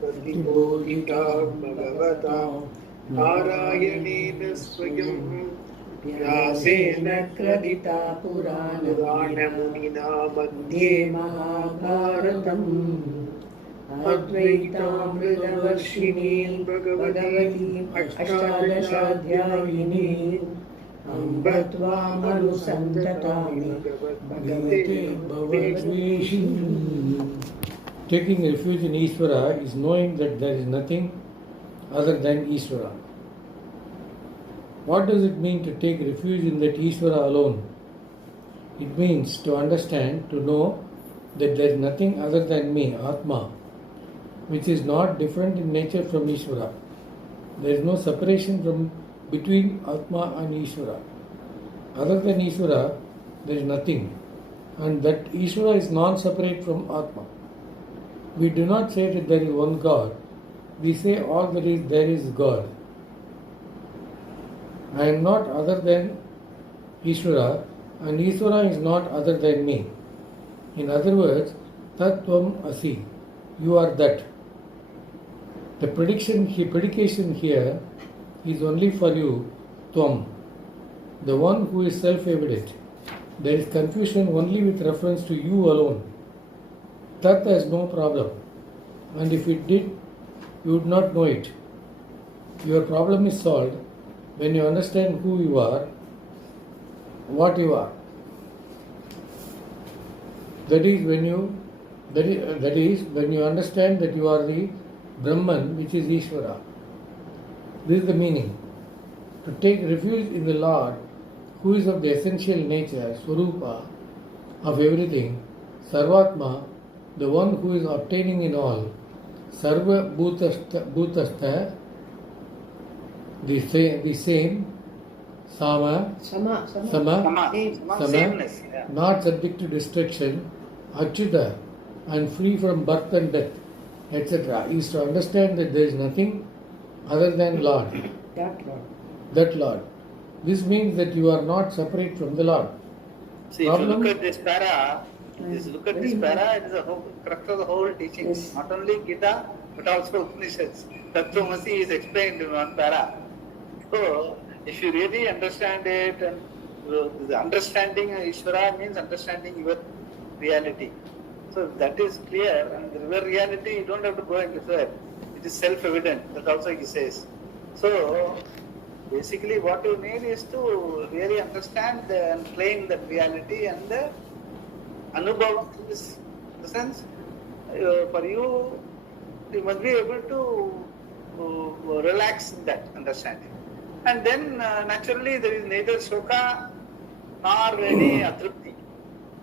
प्रतिबोधिता भगवता नारायणेन स्वयं व्यासेन क्रदिता पुराणमुनिना मध्ये महाभारतम् अद्वैतामृतवर्षिणी भगवती अष्टादशाध्यायिनी अम्ब त्वामनुसन्ततामि भगवते भवद्वेषिणी. Taking refuge in Ishvara is knowing that there is nothing other than Ishvara. What does it mean to take refuge in that Ishvara alone? It means to understand, to know that there is nothing other than me, Atma, which is not different in nature from Ishvara. There is no separation between Atma and Ishvara. Other than Ishvara, there is nothing. And that Ishvara is non-separate from Atma. We do not say that there is one God. We say all there is God. I am not other than Ishvara, and Ishvara is not other than me. In other words, Tat Tvam Asi. You are that. The predication here is only for you, Tvam, the one who is self-evident. There is confusion only with reference to you alone. Tat has no problem, and if it did, you would not know it. Your problem is solved when you understand who you are, what you are. That is when you understand that you are the Brahman, which is Ishvara. This is the meaning. To take refuge in the Lord, who is of the essential nature, Swarupa, of everything, Sarvatma, the one who is obtaining in all, Sarva Bhutastha, the same, Sama, sameness, yeah. Not subject to destruction, Achyuta, and free from birth and death, etc., is to understand that there is nothing other than Lord. That Lord. This means that you are not separate from the Lord. See, if you look at this para, it is the whole crux of the whole teaching. Yes. Not only Gita, but also Upanishads. Tattvamasi is explained in one para. So, if you really understand it, and the understanding Ishvara means understanding your reality. So that is clear, and your reality, you don't have to go into it. It is self-evident. That also he says. So, basically what you need is to really understand and claim that reality, and the Anubhava is, in the sense, for you, you must be able to relax in that understanding. And then naturally there is neither Shoka nor any Atrupti.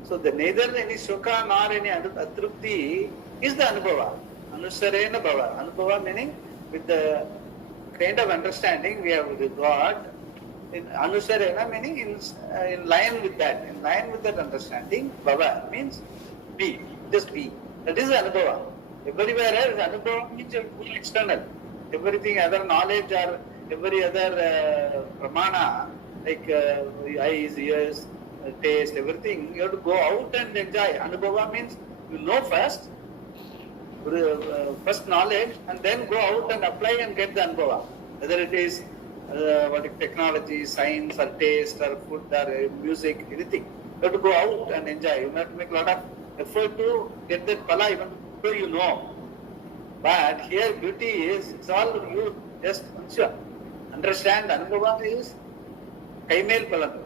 So neither any Shoka nor any Atrupti is the Anubhava. Anusarena Bhava. Anubhava meaning with the kind of understanding we have with God. In Anusarena meaning in line with that. In line with that understanding, Bhava means be. Just be. That is Anubhava. Everywhere else, Anubhava means external. Everything other knowledge or every other pramana, like eyes, ears, taste, everything, you have to go out and enjoy. Anubhava means you know first knowledge, and then go out and apply and get the Anubhava. Whether it is technology, science, or taste, or food, or music, anything. You have to go out and enjoy. You have to make a lot of effort to get that phala, even though you know. But here beauty is, it's all you just understand. Anubhava is kaimel palan.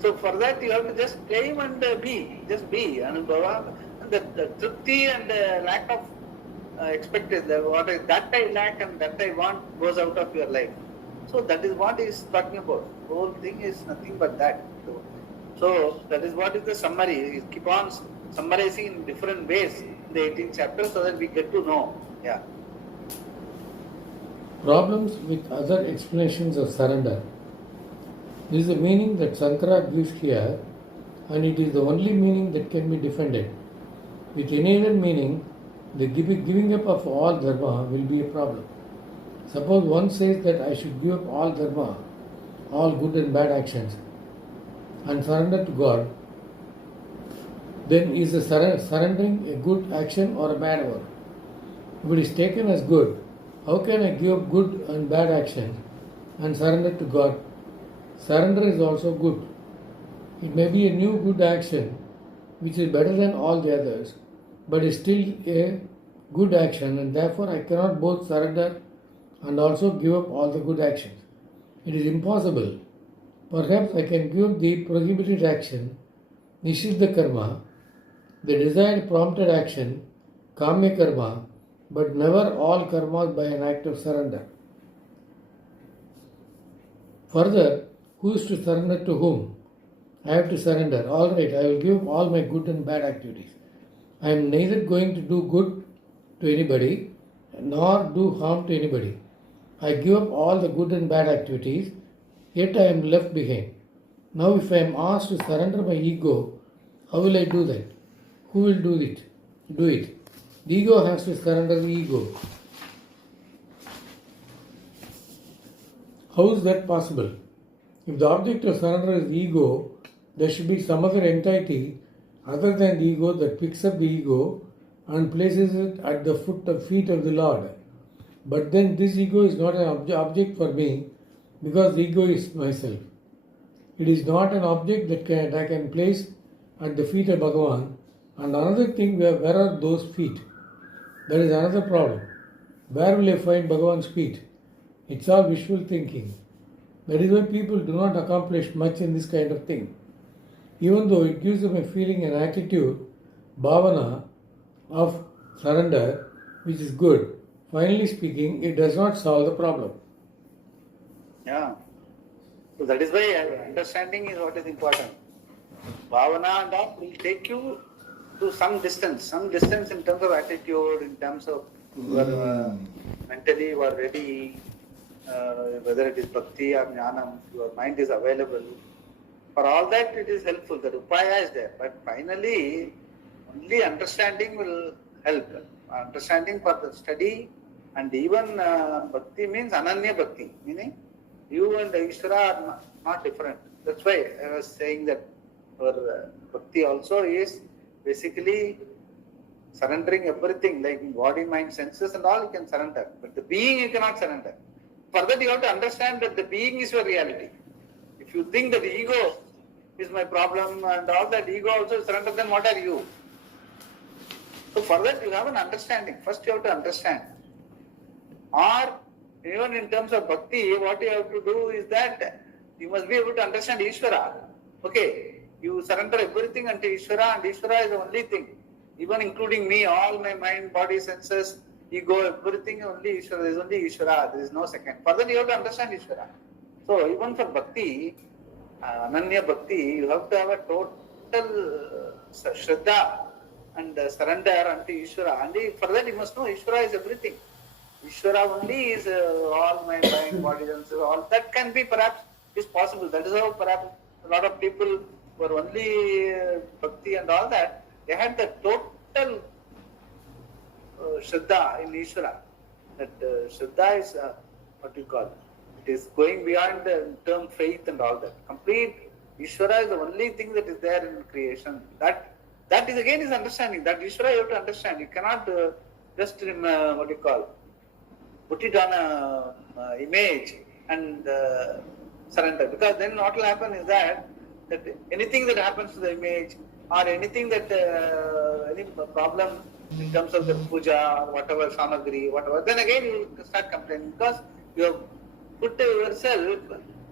So for that you have to just claim and be. Just be. Anubhava. The trupti and the lack of expected, that I lack and that I want goes out of your life. So that is what he is talking about. The whole thing is nothing but that. So that is what is the summary. He keep on summarizing in different ways in the 18th chapter so that we get to know. Yeah. Problems with other explanations of surrender. This is the meaning that Sankara gives here, and it is the only meaning that can be defended. With any other meaning, the giving up of all dharma will be a problem. Suppose one says that I should give up all dharma, all good and bad actions, and surrender to God, then is the surrendering a good action or a bad one? If it is taken as good, how can I give up good and bad actions and surrender to God? Surrender is also good. It may be a new good action which is better than all the others, but is still a good action, and therefore I cannot both surrender and also give up all the good actions. It is impossible. Perhaps I can give up the prohibited action, Nishiddha karma, the desired prompted action, Kamya karma, but never all karmas by an act of surrender. Further, who is to surrender to whom? I have to surrender. All right, I will give up all my good and bad activities. I am neither going to do good to anybody nor do harm to anybody. I give up all the good and bad activities, yet I am left behind. Now, if I am asked to surrender my ego, how will I do that? Who will do it? The ego has to surrender the ego. How is that possible? If the object of surrender is the ego, there should be some other entity other than the ego that picks up the ego and places it at the feet of the Lord. But then this ego is not an object for me because the ego is myself. It is not an object that I can place at the feet of Bhagavan. And another thing, where are those feet? That is another problem. Where will I find Bhagavan's feet? It's all wishful thinking. That is why people do not accomplish much in this kind of thing. Even though it gives them a feeling and attitude, bhavana, of surrender, which is good, finally speaking, it does not solve the problem. Yeah. So that is why understanding is what is important. Bhavana and all will take you to some distance in terms of attitude, in terms of mentally you are ready, whether it is bhakti or jnanam, your mind is available. For all that it is helpful, the upaya is there. But finally, only understanding will help. Understanding for the study, and even bhakti means ananya bhakti, meaning you and Ishvara are not different. That's why I was saying that our bhakti also is basically surrendering everything, like body, mind, senses and all you can surrender. But the being you cannot surrender. For that you have to understand that the being is your reality. If you think that the ego is my problem and all that ego also surrender, then what are you? So for that you have an understanding. First you have to understand. Or even in terms of bhakti, what you have to do is that you must be able to understand Ishvara. Okay, you surrender everything unto Ishvara, and Ishvara is the only thing. Even including me, all my mind, body, senses, ego, everything, only Ishvara. There is only Ishvara, there is no second. For that you have to understand Ishvara. So even for bhakti, ananya bhakti, you have to have a total shraddha and surrender unto Ishvara. And for that you must know Ishvara is everything. Ishvara only is all my mind, body, senses, all. That can be perhaps is possible. That is how perhaps a lot of people were only bhakti and all that. They had the total shraddha in Ishvara. That shraddha is what you call. It is going beyond the term faith and all that. Complete Ishvara is the only thing that is there in creation. That is again is understanding. That Ishvara you have to understand. You cannot just what you call, put it on a image and surrender. Because then what will happen is that anything that happens to the image or anything that any problem in terms of the puja or whatever samagri, whatever, then again you will start complaining because you have put yourself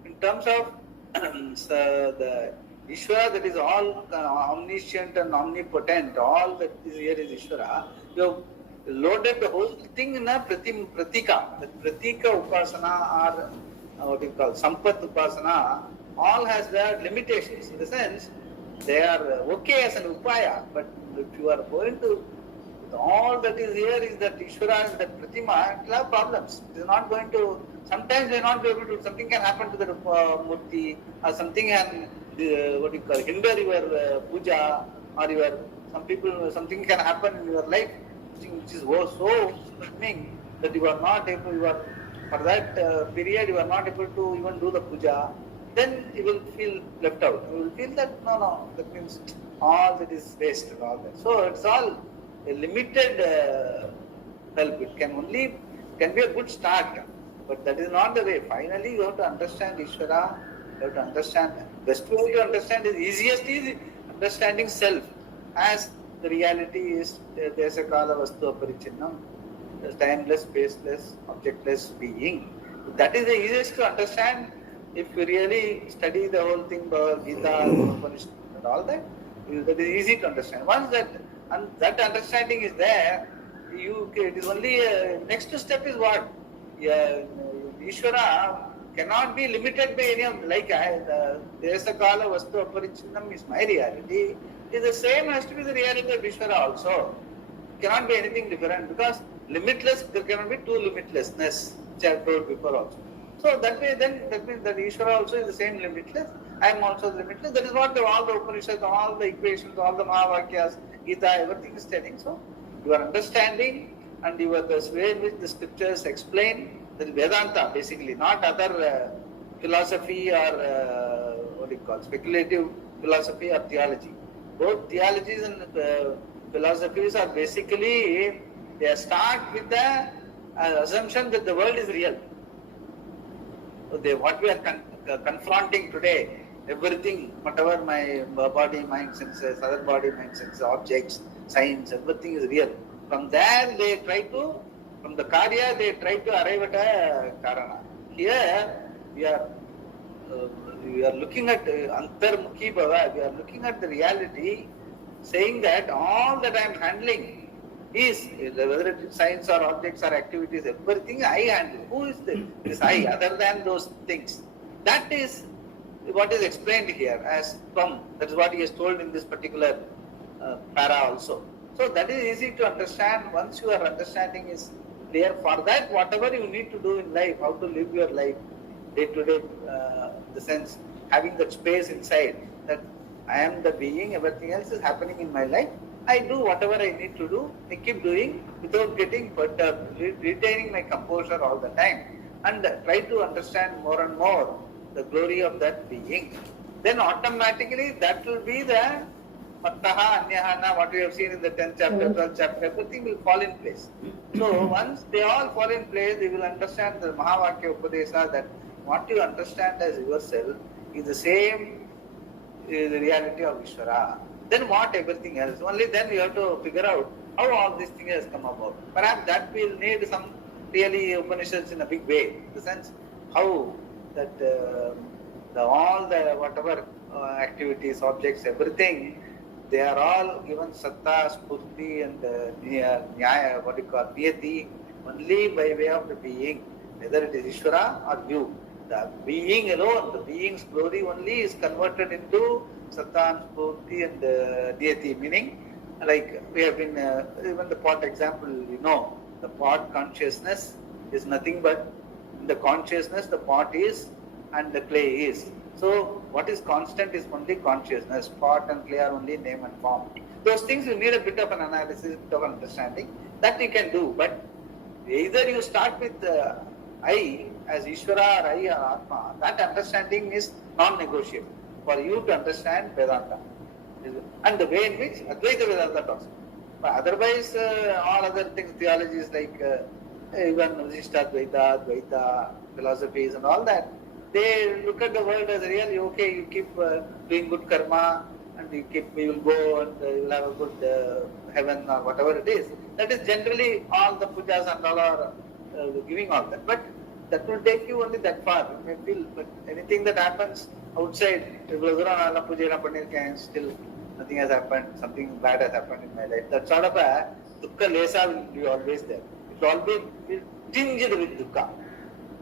in terms of the Ishvara that is all omniscient and omnipotent, all that is here is Ishvara. You have loaded the whole thing in a pratika. The pratika upasana or what you call sampat upasana, all has their limitations. In the sense, they are okay as an upaya, but if you are going to, all that is here is that Ishvara and that pratima, it will have problems. It is not going to, sometimes they will not be able to, something can happen to the murti, or something can, what you call, hinder your puja, or your, something can happen in your life, which is so threatening that you are not able, for that period you are not able to even do the puja, then you will feel left out. You will feel that, no, that means all that is waste and all that. So it's all a limited help. It can be a good start, but that is not the way. Finally, you have to understand Ishvara. You have to understand. Best way to understand easiest is understanding self as the reality is. There's a kala vastu aparichinnam, timeless, spaceless, objectless being. That is the easiest to understand if you really study the whole thing, Bhagavad Gita, Upanishad, and all that. That is easy to understand. Once that understanding is there, it is only next step is what? Ishvara cannot be limited by any of Desa Kala Vastu Aparichinnam is my reality. It is the same has to be the reality of Ishvara also. It cannot be anything different because limitless, there cannot be two limitlessness, which I have told before also. So that way then, that means that Ishvara also is the same limitless. I am also limitless. That is what all the Upanishads, all the equations, all the Mahavakyas, Gita, everything is telling. So your understanding and the way in which the scriptures explain, that is Vedanta basically, not other philosophy or speculative philosophy or theology. Both theologies and philosophies are basically, they start with the assumption that the world is real. So what we are confronting today, everything, whatever my body, mind, senses, other body, mind, senses, objects, science, everything is real. From there they try to, from the karya they try to arrive at a karana. Here we are looking at antarmukhi bhava, we are looking at the reality, saying that all that I am handling is, whether it is science or objects or activities, everything I handle. Who is this I other than those things? That is what is explained here as from, that is what he has told in this particular para also. So that is easy to understand once your understanding is clear. For that, whatever you need to do in life, how to live your life day to day, the sense, having that space inside, that I am the being, everything else is happening in my life. I do whatever I need to do, I keep doing without getting perturbed, retaining my composure all the time, and try to understand more and more the glory of that being. Then automatically that will be the Mattaha, Anyahana, what we have seen in the 10th chapter, 12th chapter, everything will fall in place. So once they all fall in place, they will understand the Mahavakya Upadesa, that what you understand as yourself is the same is the reality of Ishvara. Then what everything else? Only then you have to figure out how all these things has come about. Perhaps that will need some really Upanishads in a big way, in the sense how that all the whatever activities, objects, everything, they are all given satta, spurti and nyaya, what you call niyati, only by way of the being, whether it is Ishvara or you. The being alone, the being's glory only is converted into satta and spurti and niyati, meaning like we have been, even the pot example, the pot consciousness is nothing but the consciousness, the pot is and the clay is. So what is constant is only consciousness. Pot and clay are only name and form. Those things you need a bit of an analysis, a bit of understanding. That you can do. But either you start with I as Ishvara or I or Atma, that understanding is non-negotiable for you to understand Vedanta. And the way in which Advaita Vedanta talks. But otherwise, all other things, theologies like even Vishishtadvaita, Advaita, philosophies and all that, they look at the world as really okay, you keep doing good karma and you will go and you will have a good heaven or whatever it is. That is generally all the pujas and all are giving all that. But that will take you only that far. You may feel, but anything that happens outside, still nothing has happened, something bad has happened in my life. That sort of a dukkha lesa will be always there. It will always be tinged with dukkha.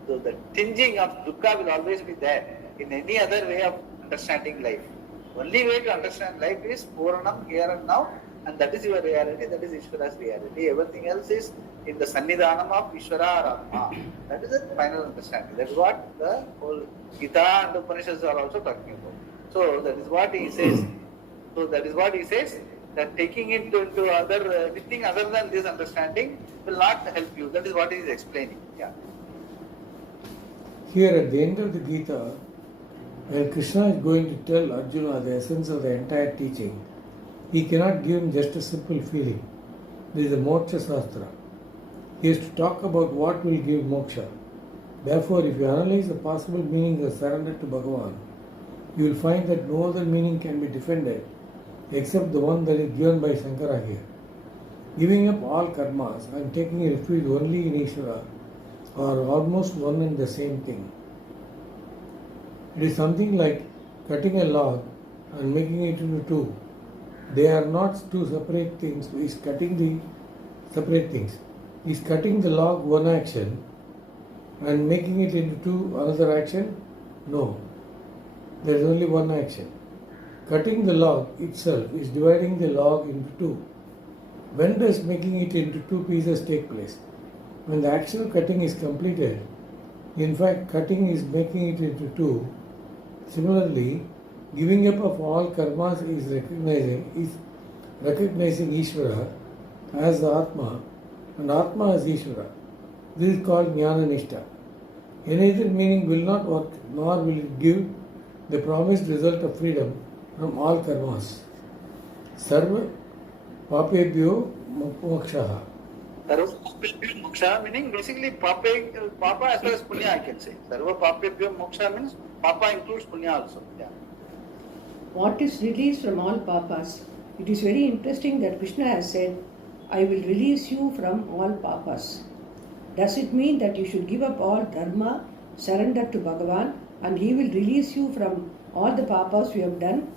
So the tinging of dukkha will always be there in any other way of understanding life. Only way to understand life is Puranam, here and now, and that is your reality, that is Ishvara's reality. Everything else is in the Sannidhanam of Ishvara or Atma. That is the final understanding. That is what the whole Gita and Upanishads are also talking about. So that is what he says. That taking it into other anything other than this understanding will not help you. That is what he is explaining. Yeah. Here at the end of the Gita, where Krishna is going to tell Arjuna the essence of the entire teaching, he cannot give him just a simple feeling. This is a moksha sastra. he has to talk about what will give moksha. Therefore, if you analyze the possible meanings of surrender to Bhagavan, you will find that no other meaning can be defended except the one that is given by Shankara here. Giving up all karmas and taking refuge only in Ishvara are almost one and the same thing. It is something like cutting a log and making it into two. They are not two separate things. He is cutting the separate things. He is cutting the log one action and making it into two another action? No. There is only one action. Cutting the log itself is dividing the log into two. When does making it into two pieces take place? When the action of cutting is completed. In fact, cutting is making it into two. Similarly, giving up of all karmas is recognizing Ishvara as the Atma and Atma as Ishvara. This is called Jnana Nishta. Any other meaning will not work, nor will it give the promised result of freedom from all karmas. Sarva papebhyo mokshaha. Sarva papebhyo moksha meaning basically papa as well as punya, I can say. Sarva papebhyo moksha means papa includes punya also. Yeah. What is released from all papas? It is very interesting that Krishna has said, I will release you from all papas. Does it mean that you should give up all dharma, surrender to Bhagavan, and he will release you from all the papas you have done?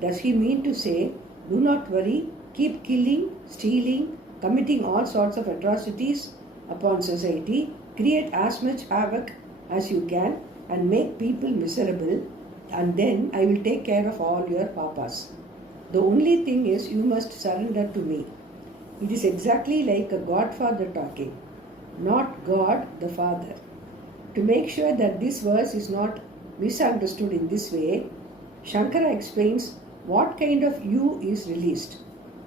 Does he mean to say, do not worry, keep killing, stealing, committing all sorts of atrocities upon society, create as much havoc as you can and make people miserable, and then I will take care of all your papas. The only thing is you must surrender to me. It is exactly like a godfather talking, not God the Father. To make sure that this verse is not misunderstood in this way, Shankara explains what kind of you is released.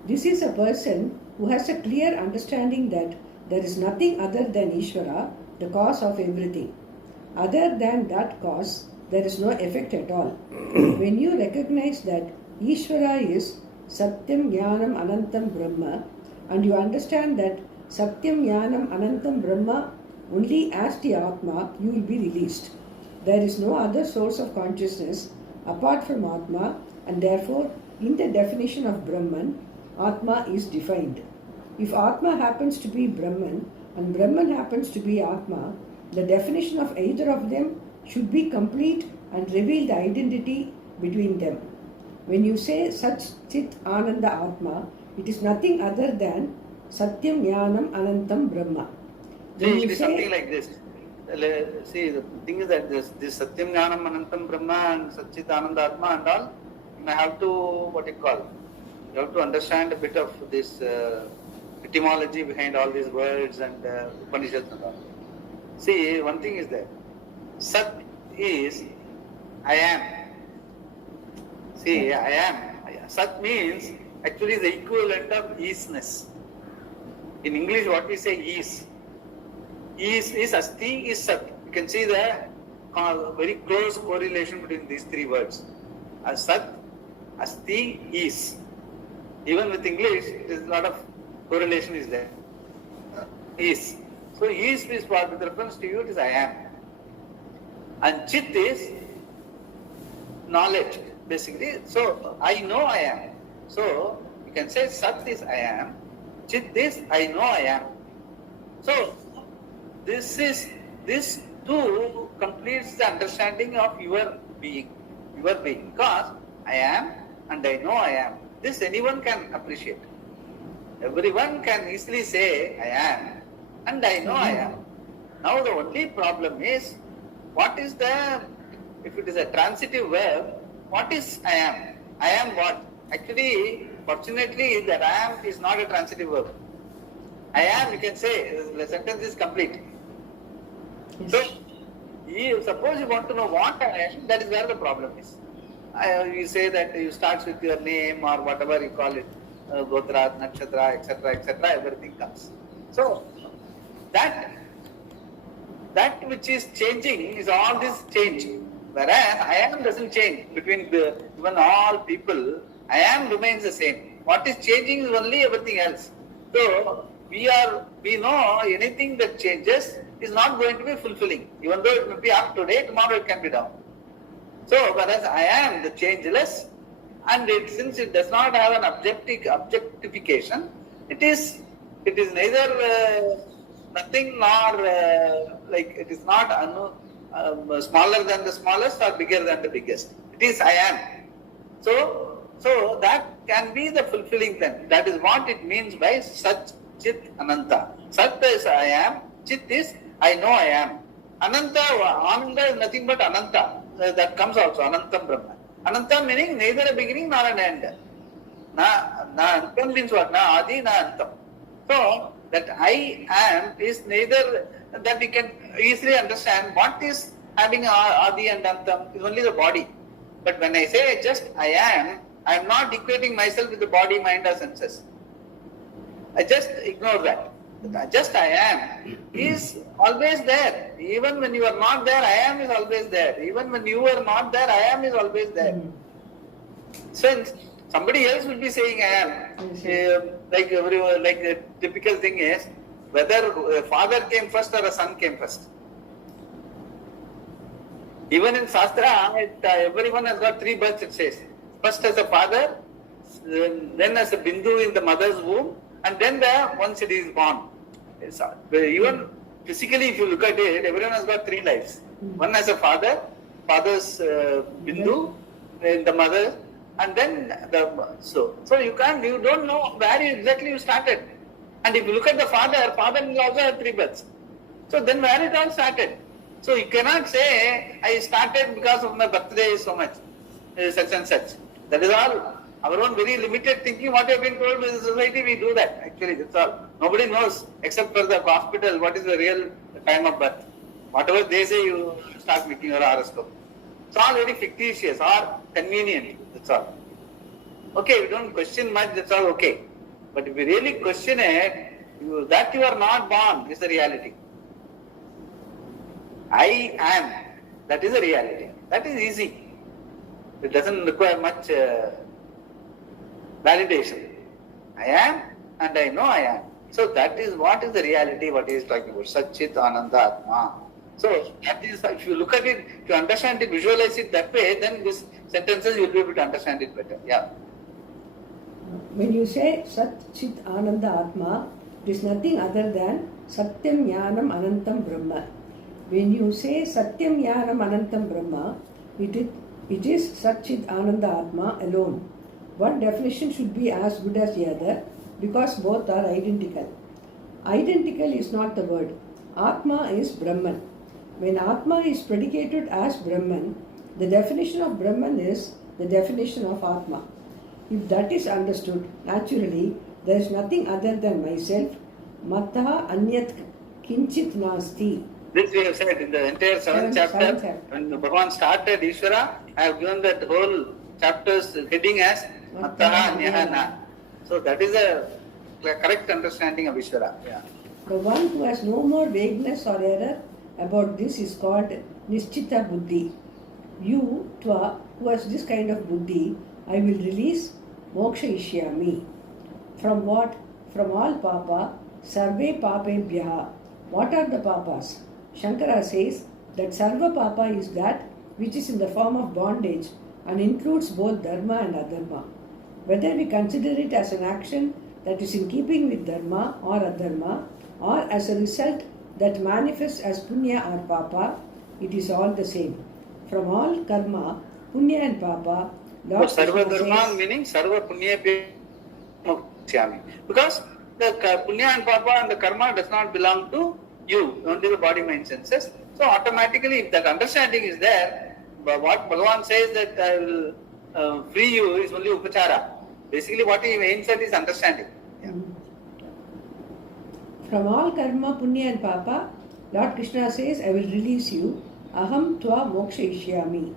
This is a person who has a clear understanding that there is nothing other than Ishvara, the cause of everything. Other than that cause, there is no effect at all. When you recognize that Ishvara is Satyam Jnanam Anantam Brahma, and you understand that Satyam Jnanam Anantam Brahma only as the Atma, you will be released. There is no other source of consciousness apart from Atma, and therefore, in the definition of Brahman, Atma is defined. If Atma happens to be Brahman and Brahman happens to be Atma, the definition of either of them should be complete and reveal the identity between them. When you say Sat Chit Ananda Atma, it is nothing other than Satyam Jnanam Anantam Brahma. See, it is something like this. See, the thing is that this Satyam Jnanam Anantam Brahma and Satchit Ananda Atma and all, you may have to, you have to understand a bit of this etymology behind all these words and Upanishads and all. See, one thing is that Sat is I am. See, I am. Sat means actually the equivalent of isness. In English, what we say is asti, is sat. You can see the very close correlation between these three words. Sat, asti, is. Even with English, there is a lot of correlation is there. Is. So is what with reference to you, it is I am. And chit is knowledge, basically. So I know I am. So you can say Sat is I am, Chit is I know I am. So this too completes the understanding of your being. Because I am and I know I am. This anyone can appreciate. Everyone can easily say I am and I know I am. Now the only problem is, if it is a transitive verb, what is I am? I am what? Actually, fortunately, that I am is not a transitive verb. I am, you can say, the sentence is complete. Yes. So, suppose you want to know what I am, that is where the problem is. You say that you start with your name or whatever you call it, Gotra, Nakshatra, etc., everything comes. So, that which is changing is all this change. Whereas I am doesn't change between even all people. I am remains the same. What is changing is only everything else. So we know anything that changes is not going to be fulfilling. Even though it may be up today, tomorrow it can be down. So, whereas I am the changeless, and since it does not have an objectification, it is neither nothing nor it is not smaller than the smallest or bigger than the biggest. It is I am. So that can be the fulfilling then. That is what it means by Sat Chit Ananta. Sat is I am, Chit is I know I am. Ananta, Ananda is nothing but Ananta. That comes also, Anantam Brahma. Ananta meaning neither a beginning nor an end. Na Antam means what? Na Adi, na Antam. So, that I am is neither, that we can easily understand what is having Adi and Antam is only the body. But when I say just I am not equating myself with the body, mind or senses. I just ignore that. Just I am is always there. Even when you are not there, I am is always there. Even when you are not there, I am is always there. Since somebody else will be saying I am, like the typical thing is whether a father came first or a son came first. Even in Shastra, everyone has got 3 births, it says. First as a father, then as a bindu in the mother's womb, and then once it is born. Even physically, if you look at it, everyone has got 3 lives. One as a father's bindu in the mother, and then so you don't know where exactly you started. And if you look at the father will also have 3 births. So then where it all started? So you cannot say I started because of my birthday so much, such and such. That is all. Our own very limited thinking, what we have been told by the society, we do that. Actually, that's all. Nobody knows except for the hospital what is the real time of birth. Whatever they say, you start making your horoscope. It's all very fictitious or convenient. That's all. Okay, we don't question much, that's all okay. But if we really question it, that you are not born is the reality. I am. That is the reality. That is easy. It doesn't require much validation. I am and I know I am. So that is what is the reality, what he is talking about. Satchit Ananda Atma. So that is, if you look at it, if you understand it, visualize it that way, then these sentences you will be able to understand it better. Yeah. When you say Sat Chit Ananda Atma, it is nothing other than Satyam Jnanam Anantam Brahma. When you say Satyam Jnanam Anantam Brahma, it is Sat Chit Ananda Atma alone. One definition should be as good as the other because both are identical. Identical is not the word. Atma is Brahman. When Atma is predicated as Brahman, the definition of Brahman is the definition of Atma. If that is understood, naturally, there is nothing other than myself. Matta anyat kinchit nasti. This we have said in the entire 7th chapter. When Bhagavan started Ishvara, I have given that whole chapter's heading as Mattaha Nyahana. So that is a correct understanding of Ishvara. Yeah. The one who has no more vagueness or error about this is called Nischita Buddhi. You, Tva, who has this kind of Buddhi, I will release Moksha Ishyami. From what? From all Papa, Sarve Papebhyaha. What are the Papas? Shankara says that Sarva Papa is that which is in the form of bondage and includes both Dharma and Adharma. Whether we consider it as an action that is in keeping with Dharma or Adharma, or as a result that manifests as Punya or Papa, it is all the same. From all Karma, Punya and Papa, Lord so Sarva Krishna Dharma says, meaning Sarva Punya Mokshyami. Because the Punya and Papa and the Karma does not belong to you, only the body, mind, senses. So automatically, if that understanding is there, what Bhagavan says that I will free you is only Upachara. Basically what he aims at is understanding. Yeah. From all Karma, Punya and Papa, Lord Krishna says, I will release you. Aham Tva Moksha Ishyami.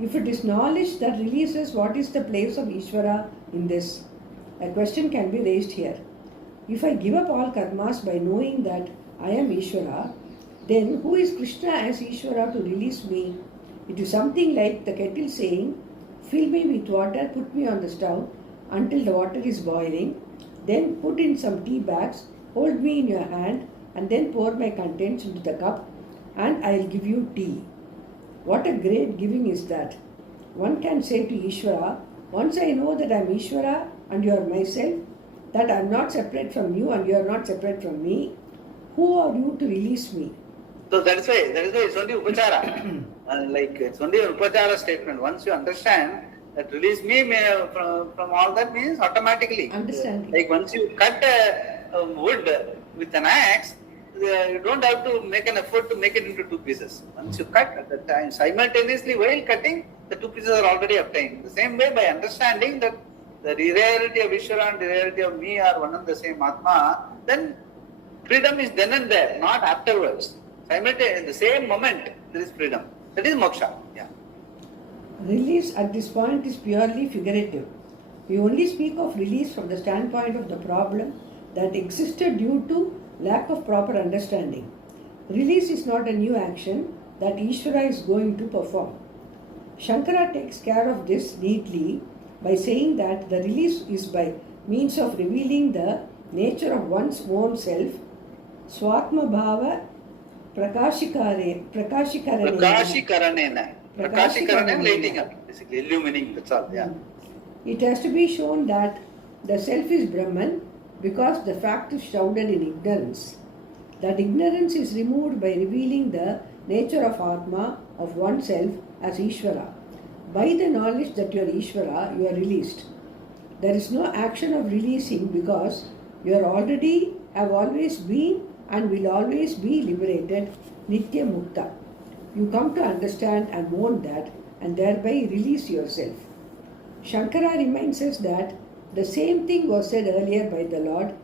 If it is knowledge that releases, what is the place of Ishvara in this? A question can be raised here. If I give up all karmas by knowing that I am Ishvara, then who is Krishna as Ishvara to release me? It is something like the kettle saying, fill me with water, put me on the stove until the water is boiling, then put in some tea bags Hold me in your hand and then pour my contents into the cup and I will give you tea. What a great giving is that. One can say to Ishvara, once I know that I am Ishvara and you are myself, that I am not separate from you and you are not separate from me, who are you to release me? So that is why it's only upachara. It's only an upachara statement. Once you understand that release me from all that means automatically. Understand. Like once you cut wood with an axe, you don't have to make an effort to make it into two pieces. Once you cut at the time, simultaneously while cutting, the two pieces are already obtained. The same way, by understanding that the reality of Ishvara and the reality of me are one and the same Atma, then freedom is then and there, not afterwards. Simultaneously, in the same moment, there is freedom. That is moksha. Yeah. Release at this point is purely figurative. We only speak of release from the standpoint of the problem that existed due to lack of proper understanding. Release is not a new action that Ishvara is going to perform. Shankara takes care of this neatly by saying that the release is by means of revealing the nature of one's own self, Swatma Bhava Prakashikaranena. Prakashikaranena, lighting up, basically illumining, that's all. Yeah. It has to be shown that the self is Brahman because the fact is shrouded in ignorance. That ignorance is removed by revealing the nature of Atma, of oneself, as Ishvara. By the knowledge that you are Ishvara, you are released. There is no action of releasing because you are already, have always been and will always be liberated, Nitya Mukta. You come to understand and own that and thereby release yourself. Shankara reminds us that the same thing was said earlier by the Lord,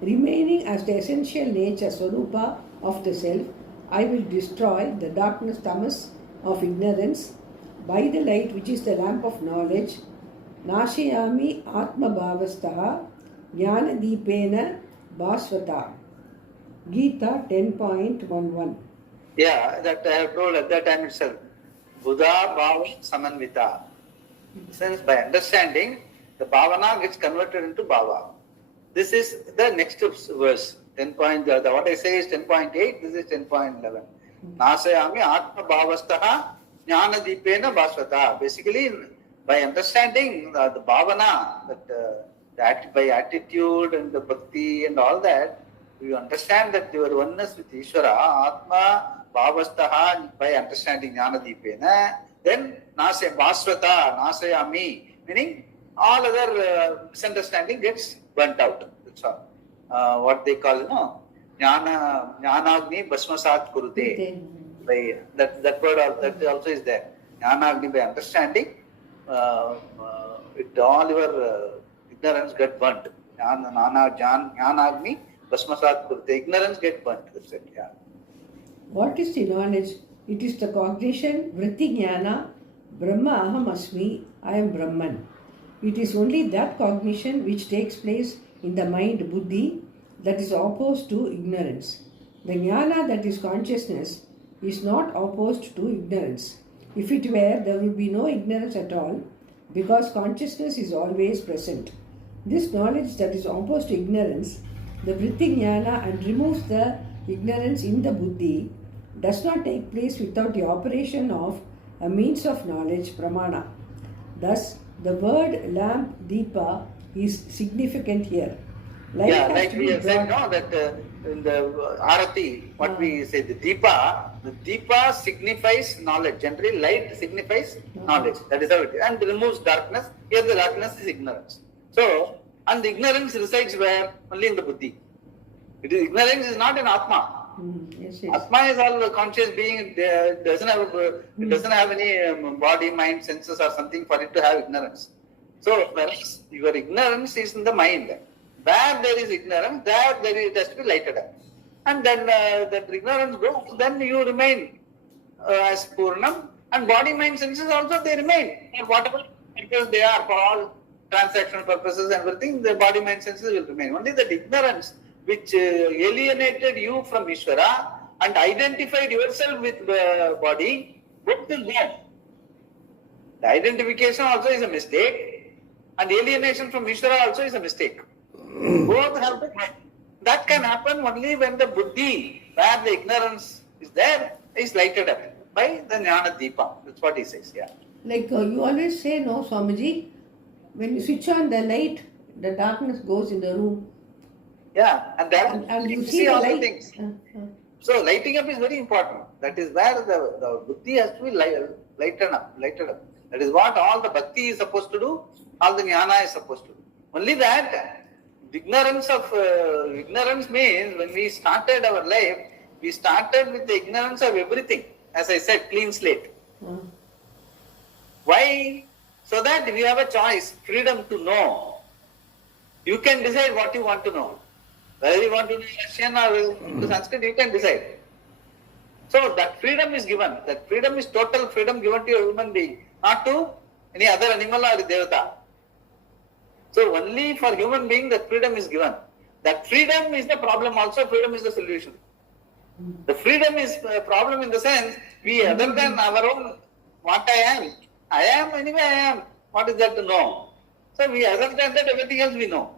remaining as the essential nature Swarupa of the self, I will destroy the darkness tamas of ignorance by the light which is the lamp of knowledge. Nashayami Atma Bhavastaha Jnana Deepena Bhasvata. Gita 10.11. Yeah, that I have told at that time itself. Buddha Bhava Samanvita. Since by understanding, the Bhavana gets converted into Bhava. This is the next verse. 10. What I say is 10.8, this is 10.11. Nasayami Atma Bhavastaha Jnana Deepena Bhasvata. Basically, by understanding the Bhavana, that by attitude and the bhakti and all that, you understand that your oneness with Ishvara, Atma Bhavastaha, by understanding Jnana Deepena, then Bhasvata, Nasayami, meaning all other misunderstanding gets burnt out. That's all. What they call, Jnanagni Bhasmasat Kurute. By that word that also is there. Jnanagni, by understanding, all your ignorance get burnt. Jnanagni Bhasmasat Kurute. Ignorance get burnt. That's it. Yeah. What is the knowledge? It is the cognition, vritti jnana, Brahma aham asmi, I am Brahman. It is only that cognition which takes place in the mind buddhi that is opposed to ignorance. The jnana, that is consciousness, is not opposed to ignorance. If it were, there would be no ignorance at all because consciousness is always present. This knowledge that is opposed to ignorance, the vritti jnana, and removes the ignorance in the buddhi, does not take place without the operation of a means of knowledge, pramana. Thus, the word lamp, deepa, is significant here. Like we have said, that in the Arati, what we say, the Deepa signifies knowledge. Generally, light signifies knowledge. That is how it is. And removes darkness. Here the darkness is ignorance. So, and the ignorance resides where? Only in the buddhi. Ignorance is not in Atma. Yes. Atma is all conscious being. It doesn't have any body, mind, senses or something for it to have ignorance. So, whereas your ignorance is in the mind. Where there is ignorance, it has to be lighted up. And then that ignorance goes, then you remain as Purnam. And body, mind, senses also, they remain. And whatever because they are for all transactional purposes and everything, the body, mind, senses will remain. Only that ignorance which alienated you from Ishvara and identified yourself with the body, both will go. The identification also is a mistake and alienation from Ishvara also is a mistake. Both have to go. That can happen only when the buddhi, where the ignorance is there, is lighted up by the jnana deepa. That's what he says, yeah. Like you always say, no, Swamiji, when you switch on the light, the darkness goes in the room. Yeah, and then And you you see see the all the light. things. So lighting up is very important. That is where the buddhi has to be lighted up. That is what all the bhakti is supposed to do, all the jnana is supposed to do. Only that, ignorance means when we started our life, we started with the ignorance of everything. As I said, clean slate. Why? So that we have a choice, freedom to know. You can decide what you want to know. Whether you want to know Russian or to Sanskrit, you can decide. So that freedom is given. That freedom is total freedom given to a human being, not to any other animal or devata. So only for human being that freedom is given. That freedom is the problem also, freedom is the solution. The freedom is a problem in the sense, we other than our own, what I am anyway I am. What is that to know? So we other than that, everything else we know.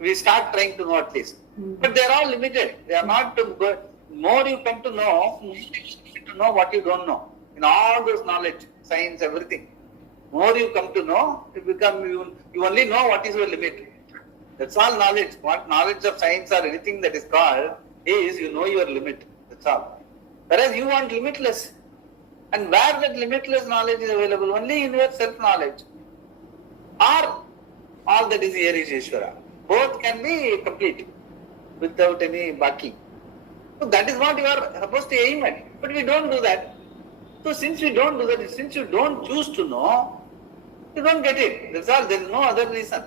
We start trying to know at least. But they are all limited. They are not good. More you come to know, more you come to know what you don't know. In all this knowledge, science, everything. More you come to know, you only know what is your limit. That's all knowledge. What knowledge of science or anything that is called is you know your limit. That's all. Whereas you want limitless. And where that limitless knowledge is available? Only in your self-knowledge. Or all that is here is Ishvara. Both can be complete without any baki. So that is what you are supposed to aim at. But we don't do that. So since we don't do that, since you don't choose to know, you don't get it. That's all. There is no other reason.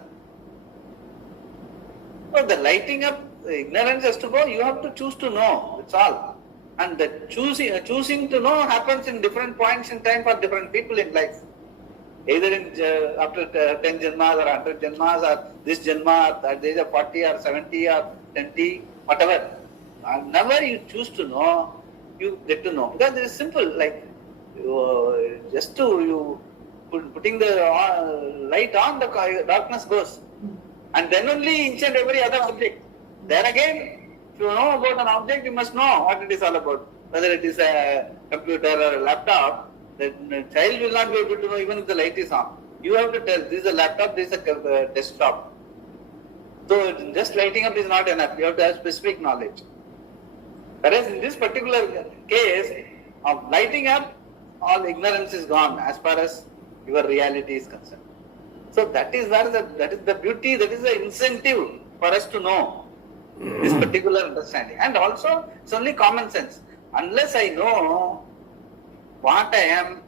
So the lighting up, the ignorance has to go. You have to choose to know. That's all. And the choosing to know happens in different points in time for different people in life. Either after 10 janmas or 100 janmas or this janma at the age of 40 or 70 or 20, whatever. Whenever you choose to know, you get to know. Because it is simple, like putting the light on, the darkness goes. And then only each and every other object. There again, if you know about an object, you must know what it is all about. Whether it is a computer or a laptop, the child will not be able to know even if the light is on. You have to tell, this is a laptop, this is a desktop. So just lighting up is not enough. You have to have specific knowledge. Whereas in this particular case of lighting up, all ignorance is gone as far as your reality is concerned. So that is where that is the beauty, that is the incentive for us to know this particular understanding. And also, it's only common sense. Unless I know what I am,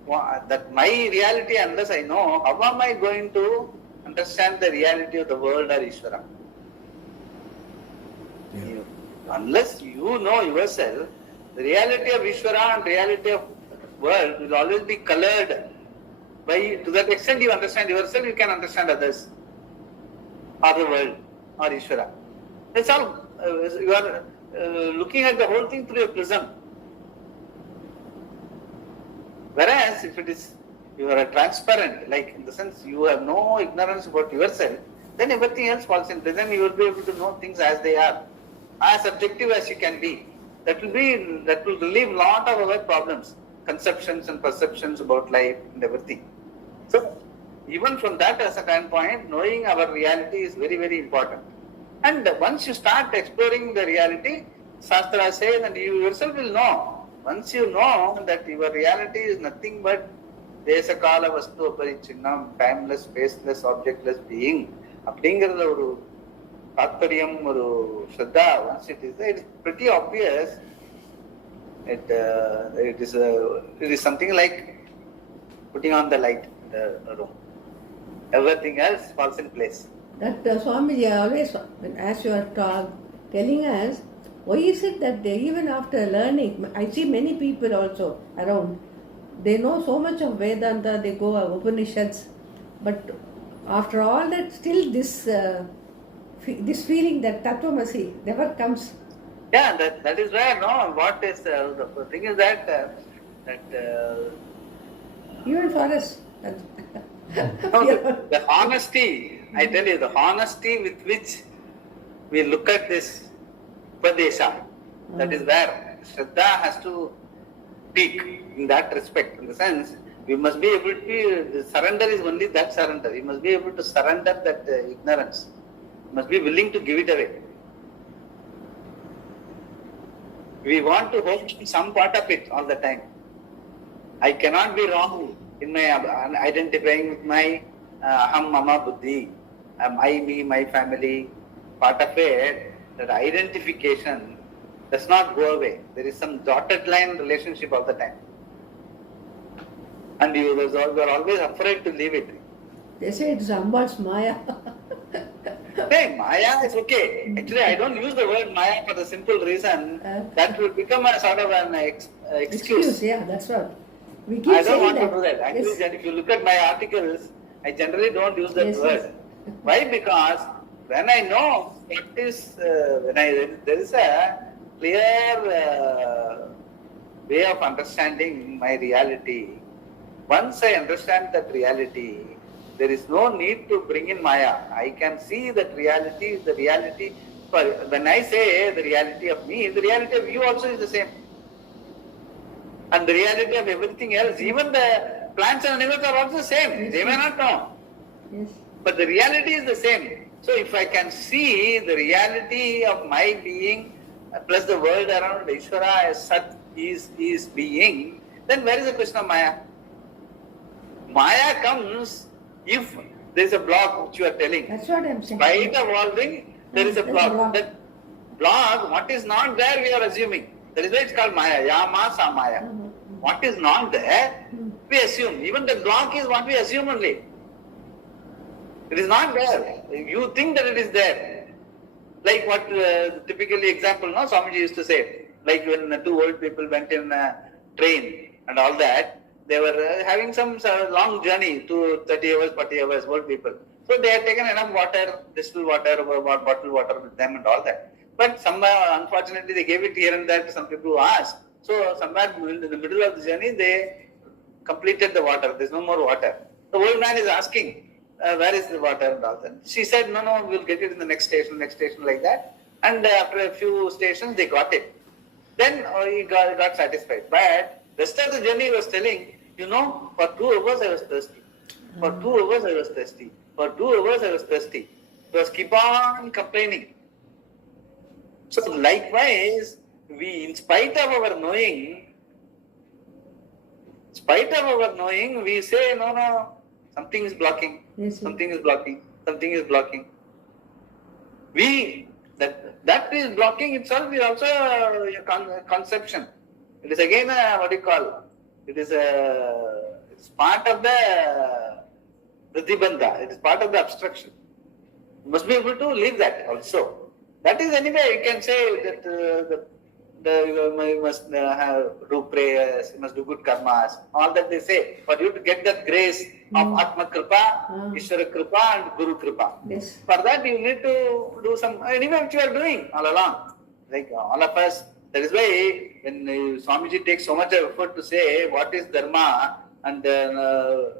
that my reality, unless I know, how am I going to understand the reality of the world or Ishvara? Yeah. Unless you know yourself, the reality of Ishvara and reality of world will always be colored by, to that extent you understand yourself, you can understand others, or the world, or Ishvara. That's all. You are looking at the whole thing through a prism. Whereas if it is, you are transparent, like in the sense you have no ignorance about yourself, then everything else falls in place. Then you will be able to know things as they are, as objective as you can be. That will relieve a lot of our problems, conceptions and perceptions about life and everything. So even from that standpoint, knowing our reality is very, very important. And once you start exploring the reality, Shastra says, and you yourself will know. Once you know that your reality is nothing but Desakala Vastu Aparichinnam, timeless, spaceless, objectless being, அப்படிங்கிறத ஒரு தாத்பரியம், ஒரு ஸ்ரத்தா, once it is there, it is pretty obvious. It is something like putting on the light in the room. Everything else falls in place. That Swamiji always, as you are telling us, why is it that even after learning, I see many people also around, they know so much of Vedanta, they go Upanishads, but after all that, still this feeling that Tattvamasi never comes. Yeah, that is where, no, what is, the thing is that even for us. no, the honesty, I tell you, the honesty with which we look at this Upadesha. That is where Shraddha has to peak in that respect. In the sense, we must be able to, surrender is only that surrender. We must be able to surrender that ignorance. We must be willing to give it away. We want to hold some part of it all the time. I cannot be wrong in my identifying with my aham, mama, buddhi, I, me, my family. Part of it, that identification does not go away. There is some dotted line relationship all the time. And you are always afraid to leave it. They say it's Ambal's Maya. Hey, Maya is okay. Actually, I don't use the word Maya for the simple reason that will become a sort of an excuse. Yeah, that's what. We keep I don't saying want that. to do that. Actually, Yes. if you look at my articles, I generally don't use that Yes, word. yes. Why? Because when I know what is, there is a clear way of understanding my reality. Once I understand that reality, there is no need to bring in Maya. I can see that reality is the reality. When I say the reality of me, the reality of you also is the same. And the reality of everything else, even the plants and animals are also the same. Yes, They may yes. not know. Yes. But the reality is the same. So if I can see the reality of my being plus the world around Ishvara as such is being, then where is the question of Maya? Maya comes if there is a block which you are telling. That's what I'm saying. By evolving, there is a There's a block. block. That block, what is not there, we are assuming. That is why it's called Maya. Yama sa Maya. What is not there, we assume. Even the block is what we assume only. It is not there. You think that it is there. Like what typically example, no, Swamiji used to say, like when two old people went in a train and all that, they were having some long journey to 30 hours, 40 hours, old people. So they had taken enough water, distilled water, bottled water with them and all that. But somehow, unfortunately, they gave it here and there to some people who asked. So somewhere in the middle of the journey, they completed the water. There's no more water. The old man is asking, where is the water and all that. She said, no, we'll get it in the next station, like that. And after a few stations, they got it. Then he got satisfied. But rest of the journey he was telling, for 2 hours I was thirsty. For 2 hours I was thirsty. For 2 hours I was thirsty. He was keep on complaining. So likewise, we, in spite of our knowing, we say, no, something is blocking. Yes, Something is blocking. That is blocking itself is also a conception. It is again it is it's part of the pratibandha. It is part of the obstruction. You must be able to leave that also. That is anyway, you can say that you must do prayers, you must do good karmas, all that they say. For you to get that grace of Atma Kripa, Ishvara Kripa and Guru Kripa. Yes. For that you need to do some, anyway which you are doing all along. Like all of us, that is why when Swamiji takes so much effort to say what is Dharma and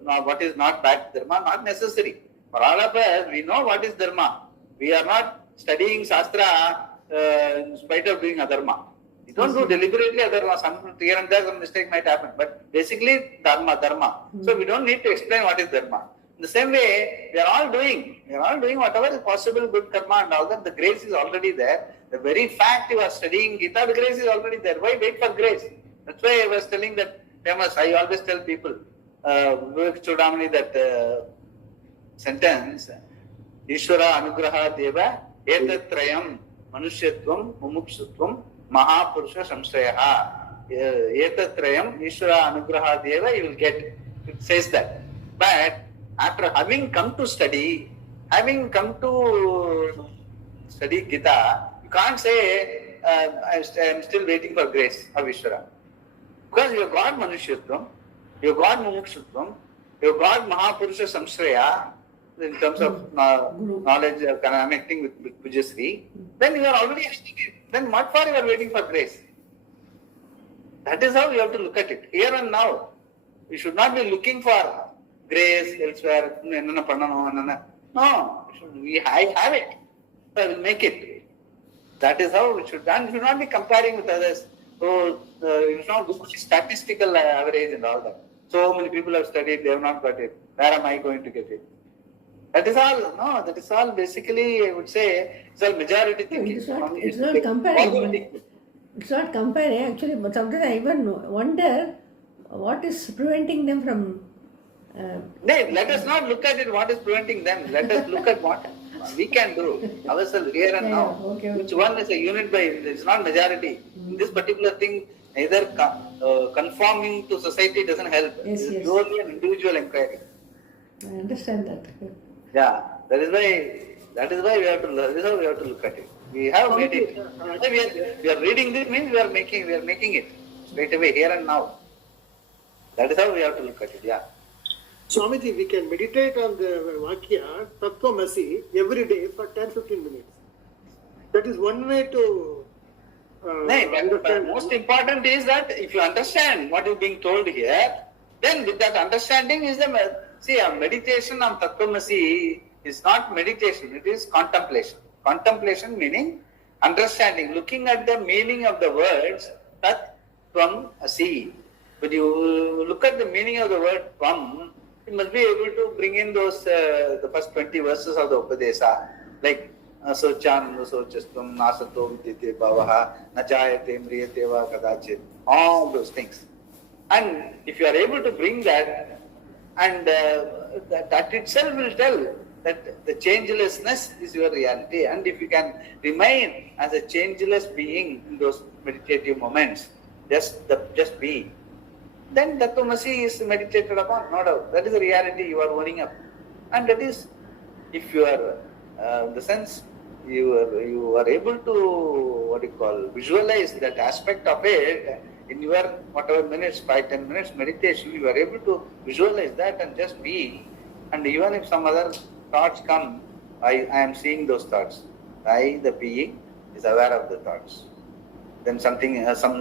what is not bad Dharma, not necessary. For all of us, we know what is Dharma. We are not studying Shastra in spite of doing adharma. You don't do deliberately adharma. Some here and there some mistake might happen. But basically dharma. So we don't need to explain what is dharma. In the same way, we are all doing whatever is possible good karma and all that. The grace is already there. The very fact you are studying Gita, the grace is already there. Why wait for grace? That's why I was telling that famous, I always tell people, Vivek Chudamani, that sentence, Ishvara Anugraha Deva Etatrayam Manushyatvam Mumukshutvam Mahapurusha Samshayaha. Etatrayam Ishvara Anugraha Deva, you will get. It says that. But after having come to study Gita, you can't say I am still waiting for grace of Ishvara. Because you have got Manushyatvam, you have got Mumukshutvam, you have got Mahapurusha Samshraya, in terms of knowledge, connecting with Pujasri, then you are already asking it. Then what for you are waiting for grace? That is how you have to look at it. Here and now. We should not be looking for grace elsewhere. No, I have it. So I will make it. That is how it should be. And you should not be comparing with others. So you should not go to statistical average and all that. So many people have studied, they have not got it. Where am I going to get it? That is all. No, that is all basically, I would say, it's all majority thinking. It's not comparing. It's not comparing actually, but sometimes I even wonder what is preventing them from. Let us not look at it what is preventing them. Let us look at what we can do ourselves here and now. Okay. Which one is a unit by, it's not majority. In this particular thing, either conforming to society doesn't help. Yes, It's yes. purely an individual inquiry. I understand that. Yeah, that is why we have to learn. This is how we have to look at it. We have made it. We are reading this means we are making it straight away here and now. That is how we have to look at it. Yeah. Swamiji, we can meditate on the Vakya, Tattvamasi, every day for 10-15 minutes. That is one way to understand. Most important is that if you understand what is being told here, then with that understanding is a meditation on Tattvamasi is not meditation, it is contemplation. Contemplation meaning understanding, looking at the meaning of the words Tattvamasi. When you look at the meaning of the word Tvam, you must be able to bring in those the first 20 verses of the Upadesa, like Socham, Sochastum, Nasato, Vidyate, Bhavaha, Najayate, Mriyate, Va Kadachit, all those things. And if you are able to bring that, and that itself will tell that the changelessness is your reality. And if you can remain as a changeless being in those meditative moments, just be, then Tattvamasi is meditated upon, no doubt. That is the reality you are owning up. And that is, if you are, in the sense, you are able to, visualize that aspect of it in your whatever minutes, 5-10 minutes meditation, you are able to visualize that and just be. And even if some other thoughts come, I am seeing those thoughts. I, the being, is aware of the thoughts. Then some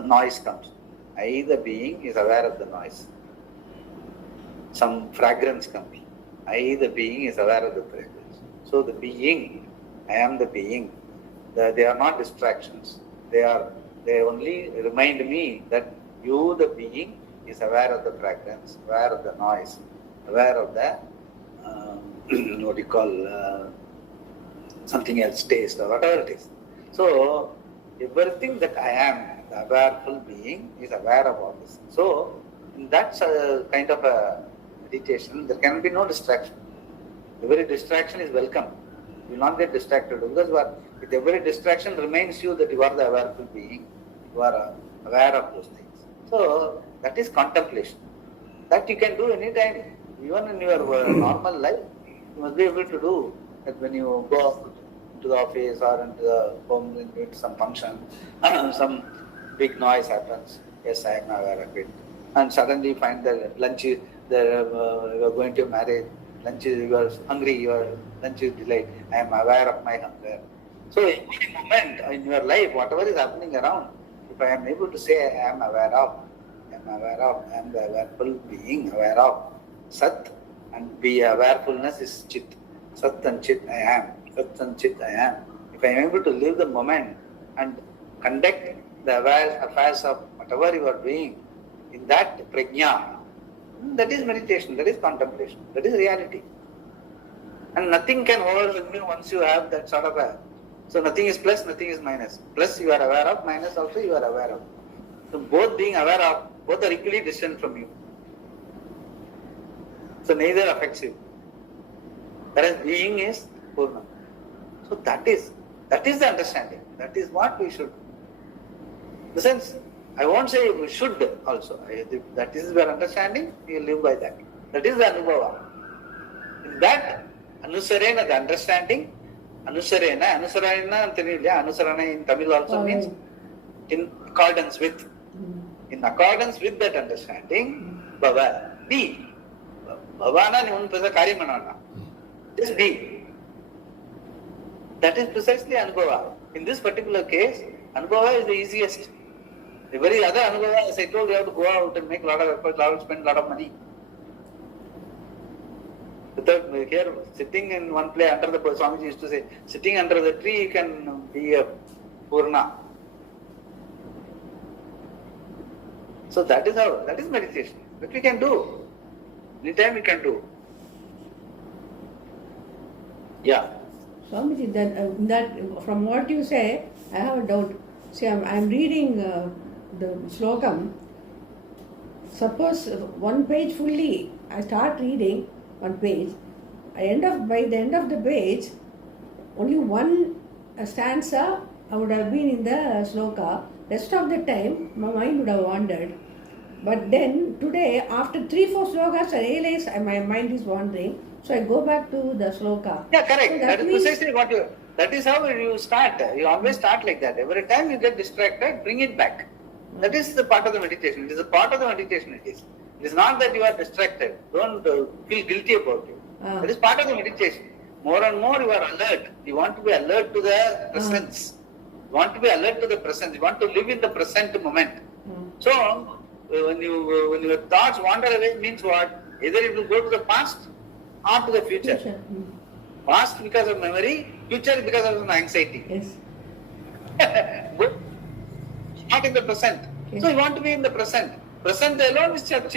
noise comes. I, the being, is aware of the noise. Some fragrance comes. I, the being, is aware of the fragrance. So the being, I am the being. They are not distractions. They only remind me that you, the being, is aware of the fragrance, aware of the noise, aware of the something else, taste or whatever it is. So everything that I am, the awareful being, is aware of all this. So that's a kind of a meditation. There can be no distraction. Every distraction is welcome. You will not get distracted, because with every distraction remains you that you are the awareful being. You are aware of those things. So that is contemplation. That you can do anytime, even in your normal life. You must be able to do that when you go to the office or into the home, into some function, some big noise happens. Yes, I am aware of it. And suddenly you find that lunch, you are going to marriage, lunch, you are hungry, your lunch is delayed. I am aware of my hunger. So every moment in your life, whatever is happening around, if I am able to say I am aware of, I am the awareful being, aware of Sat, and be awarefulness is Chit. Sat and Chit I am. Sat and Chit I am. If I am able to live the moment and conduct the affairs of whatever you are doing in that prajna, that is meditation, that is contemplation, that is reality. And nothing can overwhelm you once you have that sort of so nothing is plus, nothing is minus. Plus you are aware of, minus also you are aware of. So both being aware of, both are equally distant from you. So neither affects you. Whereas being is Purna. So that is the understanding. That is what we should. In the sense, I won't say we should also. That is your understanding, you live by that. That is the Anubhava. In that, Anusarena, the understanding, Anusarena in Tamil also means in accordance with. In accordance with that understanding, Bhava, be. Bhavana ni un pesa karyam manana. Just be. That is precisely Anubhava. In this particular case, Anubhava is the easiest. Every other Anubhava, as I told you, have to go out and make a lot of effort, spend a lot of money. Without here, sitting in one place under the Swamiji used to say, sitting under the tree, you can be Purna. So that is meditation. That we can do. Anytime we can do. Yeah. Swamiji, that from what you say, I have a doubt. See, I'm reading the slokam. Suppose one page fully, I start reading one page. By the end of the page, only one stanza I would have been in the sloka. Rest of the time, my mind would have wandered. But then today, after 3-4 slokas, I realize my mind is wandering. So I go back to the sloka. Yeah, correct. So that is means, precisely what you. That is how you start. You always start like that. Every time you get distracted, bring it back. That is the part of the meditation. It is a part of the meditation. It is not that you are distracted. Don't feel guilty about it. That is part of the meditation. More and more you are alert. You want to be alert to the presence. You want to be alert to the presence. You want to live in the present moment. So when your thoughts wander away, means what? Either it will go to the past or to the future. Past because of memory, future because of an anxiety. Yes. Not in the present. Okay. So you want to be in the present. Present alone is Chap.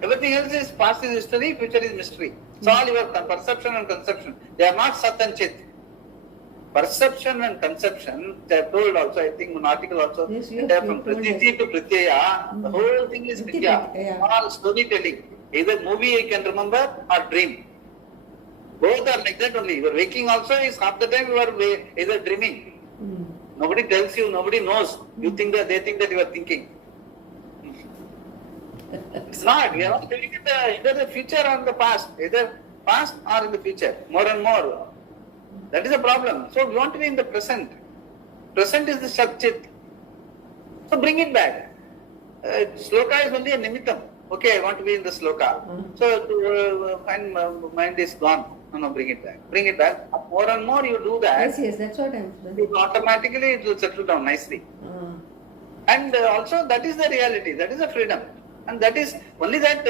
Everything else is past is history, future is mystery. It's all your perception and conception. They are not Sat and Chit. Perception and conception, they have told also, I think one article also, Yes, from Pratiti to Pratyaya, the whole thing is Vidya. Yeah. All storytelling. Either movie I can remember or dream. Both are like that only. Your waking also is half the time you are either dreaming. Nobody tells you, nobody knows. You think that they think that you are thinking. It's not. We are not living in either the future or the past. Either past or in the future. More and more. That is a problem. So we want to be in the present. Present is the Sat-Chit. So bring it back. Sloka is only a nimittam. Okay, I want to be in the sloka. So find mind is gone. No, bring it back. Bring it back. More and more you do that. Yes, that's what I'm saying. Automatically it will settle down nicely. And also that is the reality. That is the freedom. And that is only that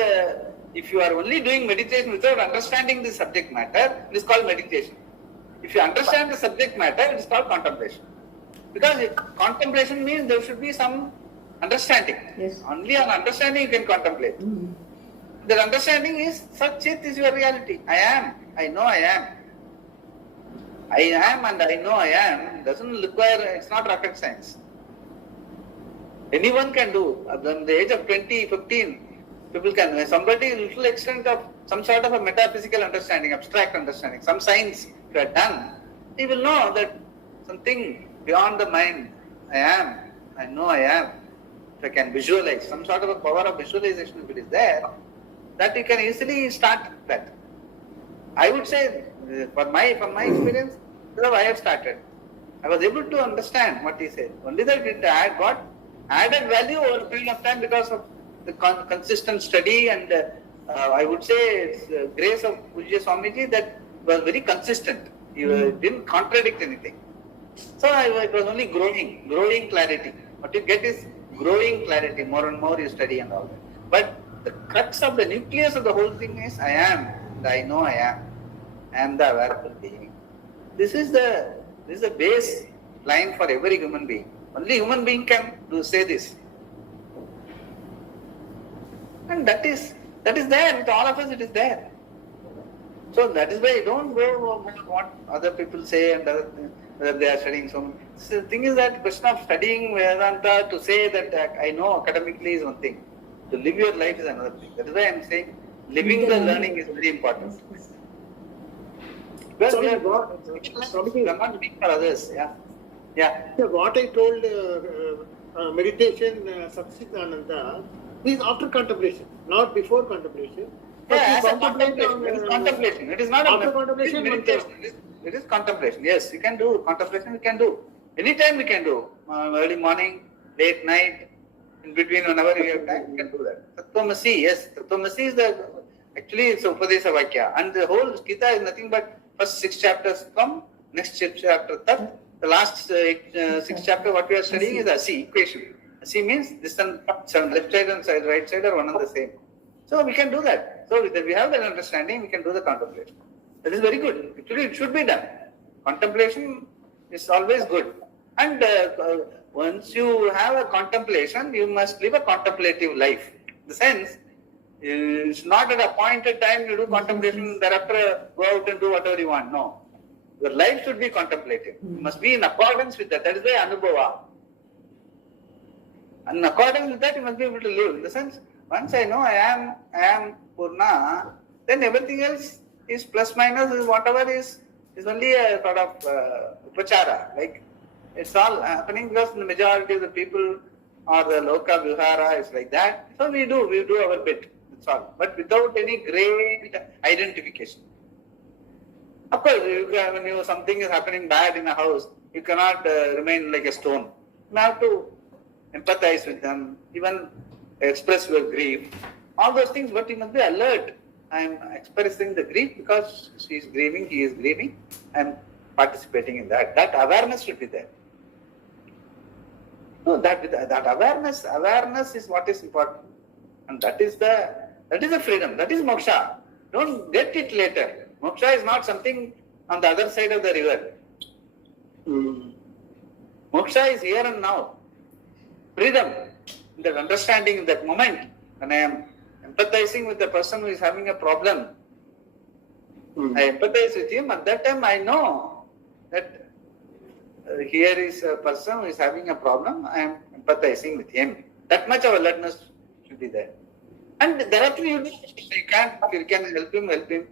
if you are only doing meditation without understanding the subject matter, it is called meditation. If you understand the subject matter, it is called contemplation. Because contemplation means there should be some understanding. Yes. Only on understanding you can contemplate. That understanding is Sat-Chit is your reality. I am. I know I am. I am and I know I am doesn't require, it's not rocket science. Anyone can do. At the age of 20, 15, people can. Somebody little extent of some sort of a metaphysical understanding, abstract understanding, some science you have done, he will know that something beyond the mind, I am, I know I am. If I can visualize, some sort of a power of visualization if it is there, that you can easily start that. I would say, from my experience, that's how I have started. I was able to understand what he said. Only that it got added value over a period of time because of the consistent study and I would say it's grace of Pujya Swamiji that was very consistent. He didn't contradict anything. So it was only growing clarity. What you get is growing clarity. More and more you study and all that. But the crux of the nucleus of the whole thing is I am, and I know I am. I am the awareable being. This is the base line for every human being. Only human being can say this. And that is there. With all of us it is there. So that is why don't go what other people say and other things, whether they are studying so much. So the thing is that question of studying Vedanta, to say that I know academically is one thing. To live your life is another thing. That is why I am saying living the learning is very important. Because we are not living for others. Yeah. What I told meditation Satchidananda is after contemplation, not before contemplation. Yeah, as a contemplation. It is contemplation. It is not after a contemplation. meditation. It is contemplation. Yes, you can do contemplation. We can do anytime. We can do early morning, late night, in between whenever we have time. We can do that. Tattvamasi, yes, Tattvamasi is actually it's Upadesa Vakya, and the whole Gita is nothing but first 6 chapters from next chapter Tat. The last 6 chapter what we are studying is Asi equation. Asi means this and left side and right side are one and the same. So we can do that. So if we have that understanding, we can do the contemplation. That is very good. Actually, it should be done. Contemplation is always good. And once you have a contemplation, you must live a contemplative life. In the sense, it's not at a appointed time you do contemplation, thereafter go out and do whatever you want. No. Your life should be contemplative. You must be in accordance with that. That is the anubhava. And in accordance with that, you must be able to live. In the sense, once I know I am Purna, then everything else is plus minus, is whatever is only a sort of upachara. Like, it's all happening because the majority of the people or the loka vihara is like that. So we do our bit. That's all. But without any great identification. Of course, when something is happening bad in a house, you cannot remain like a stone. You have to empathize with them, even express your grief. All those things, but you must be alert. I am expressing the grief because she is grieving, he is grieving. I am participating in that. That awareness should be there. So that awareness is what is important. And that is the freedom. That is moksha. Don't get it later. Moksha is not something on the other side of the river. Moksha is here and now. Freedom, that understanding in that moment, when I am empathizing with the person who is having a problem, I empathize with him. At that time, I know that here is a person who is having a problem. I am empathizing with him. That much of alertness should be there. And thereafter, if you can help him, help him.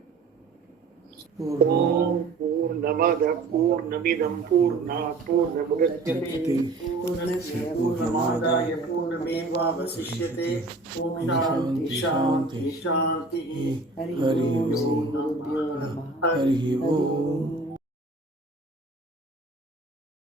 Om Purnamada Purnamidam Purnat Purnamudachyate Purnasya Purnamadaya Purnameva Vasishyate Om Shanti Shanti Shanti Hari Om. Hari Om.